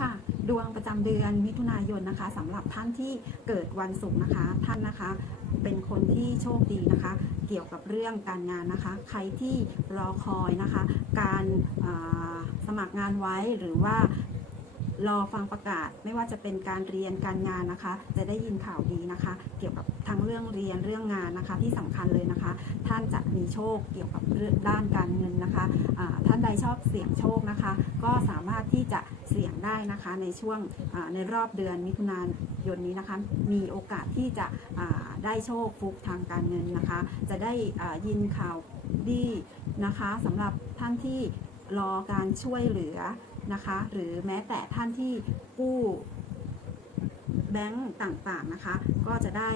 ค่ะดวงประจำเดือนมิถุนายนนะคะสำหรับท่านที่เกิดวันศุกร์นะคะ ท่านนะคะเป็นคนที่โชคดีนะคะ เกี่ยวกับเรื่องการงานนะคะ ใครที่รอคอยนะคะ การาสมัครงานไว้หรือว่ารอฟังประกาศไม่ว่าจะเป็นการเรียนการงานนะคะ จะได้ยินข่าวดีนะคะ เกี่ยวกับทั้งเรื่องเรียนเรื่องงานนะคะ ที่สำคัญเลยนะคะ ท่านจะมีโชคเกี่ยวกับเรื่องด้านการเงินนะคะท่านใดชอบเสี่ยงโชคนะคะ ก็สามารถ ได้นะคะในช่วงในรอบเดือนมิถุนายนนี้นะคะมีโอกาสที่จะได้โชคฟุกทางการเงินนะคะ จะได้ยินข่าวดีนะคะสำหรับท่านที่รอการช่วยเหลือนะคะ หรือแม้แต่ท่านที่กู้แบงก์ต่างๆนะคะ ก็จะได้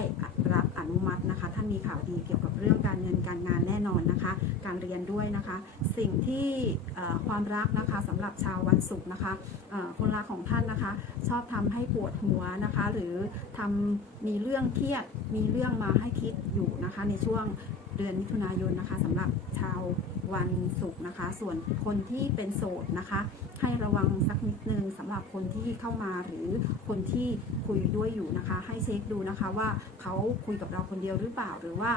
รับอนุมัตินะคะ ท่านมีข่าวดีเกี่ยวกับเรื่องการเงินการงานแน่ นะคะ การเรียนด้วยนะคะ สิ่งที่ความรักนะคะสำหรับชาววันศุกร์นะคะคนรักของท่านนะคะ ชอบทำให้ปวดหัวนะคะ หรือทำมีเรื่องเครียดมีเรื่องมาให้คิดอยู่นะคะ ในช่วงเดือนมิถุนายนนะคะสำหรับชาววันศุกร์นะคะ ส่วนคนที่เป็นโสดนะคะ ให้ระวังสักนิดนึงสำหรับคนที่เข้ามาหรือคนที่คุยด้วยอยู่นะคะ ให้เช็คดูนะคะว่าเขาคุยกับเราคนเดียวหรือเปล่าหรือว่า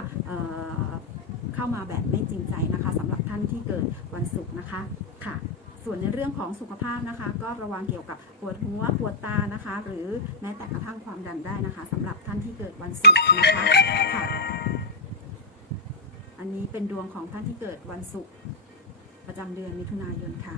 เข้ามาแบบไม่จริงใจนะคะสำหรับท่านที่เกิดวันศุกร์นะคะค่ะ ส่วนในเรื่องของสุขภาพนะคะ ก็ระวังเกี่ยวกับปวดหัวปวดตานะคะ หรือแม้แต่กระทั่งความดันได้นะคะสำหรับท่านที่เกิดวันศุกร์นะคะค่ะ อันนี้เป็นดวงของท่านที่เกิดวันศุกร์ประจำเดือนมิถุนายนค่ะ